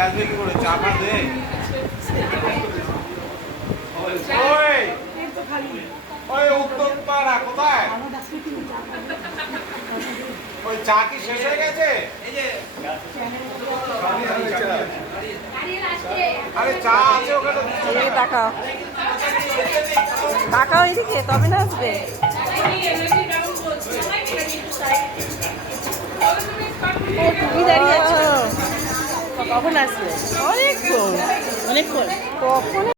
আসবে কি করে দে ওই ওই চা কি শেষ হয়ে গেছে আরে চা ওখানে তবে না আসবে তুমি দাঁড়িয়ে আছো কখন আসবে অনেকক্ষণ। অনেকক্ষণ? কখন